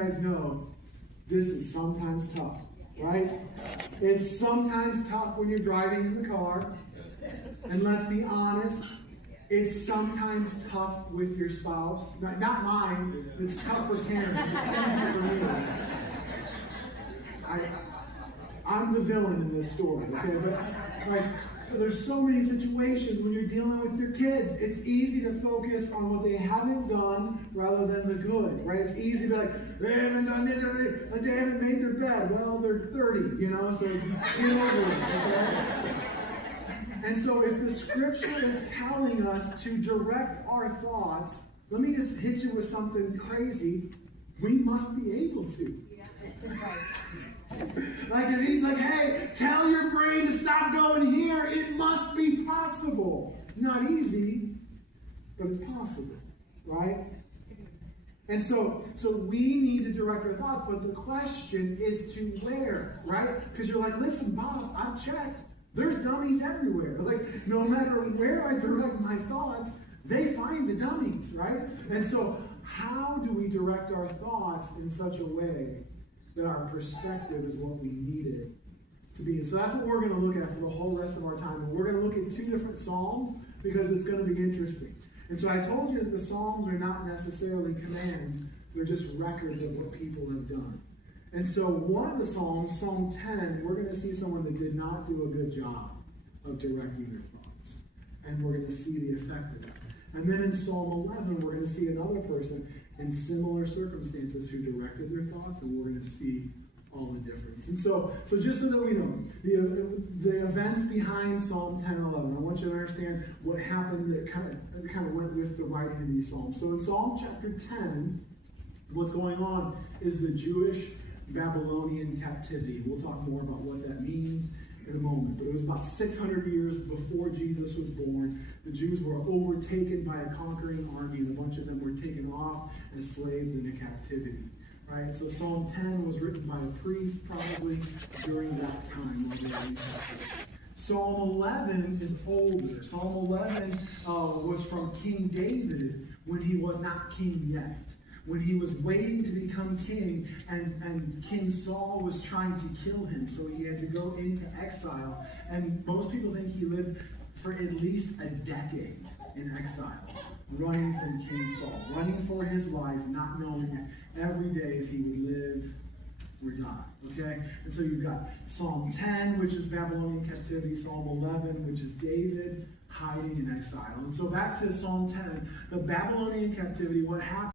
guys know this is sometimes tough, right? It's sometimes tough when you're driving in the car. And let's be honest, it's sometimes tough with your spouse. Not mine. It's tough for Karen. It's easy for me. I'm the villain in this story, okay? But like, there's so many situations when you're dealing with your kids. It's easy to focus on what they haven't done rather than the good, right? It's easy to be like, they haven't done it, like they haven't made their bed. Well, they're 30, so get over it, okay? And so if the scripture is telling us to direct our thoughts, let me just hit you with something crazy. We must be able to. Like if he's like, hey, tell your brain to stop going here, it must be possible. Not easy, but it's possible, right? And so we need to direct our thoughts, but the question is to where, right? Because you're like, listen, Bob, I've checked. There's dummies everywhere. Like, no matter where I direct my thoughts, they find the dummies, right? And so how do we direct our thoughts in such a way that our perspective is what we need it to be? And so that's what we're going to look at for the whole rest of our time. And we're going to look at two different Psalms because it's going to be interesting. And so I told you that the Psalms are not necessarily commands. They're just records of what people have done. And so one of the Psalms, Psalm 10, we're going to see someone that did not do a good job of directing their thoughts. And we're going to see the effect of that. And then in Psalm 11, we're going to see another person in similar circumstances who directed their thoughts, and we're going to see all the difference. And so just so that we know, the events behind Psalm 10 and 11, I want you to understand what happened that kind of went with the writing of these Psalms. So in Psalm chapter 10, what's going on is the Jewish Babylonian captivity. We'll talk more about what that means in a moment. But it was about 600 years before Jesus was born. The Jews were overtaken by a conquering army, and a bunch of them were taken off as slaves into captivity. Right? So Psalm 10 was written by a priest probably during that time when they were in captivity. Psalm 11 is older. Psalm 11 was from King David when he was not king yet. When he was waiting to become king, and King Saul was trying to kill him, so he had to go into exile. And most people think he lived for at least a decade in exile, running from King Saul, running for his life, not knowing every day if he would live or die. Okay? And so you've got Psalm 10, which is Babylonian captivity, Psalm 11, which is David hiding in exile. And so back to Psalm 10, the Babylonian captivity, what happened?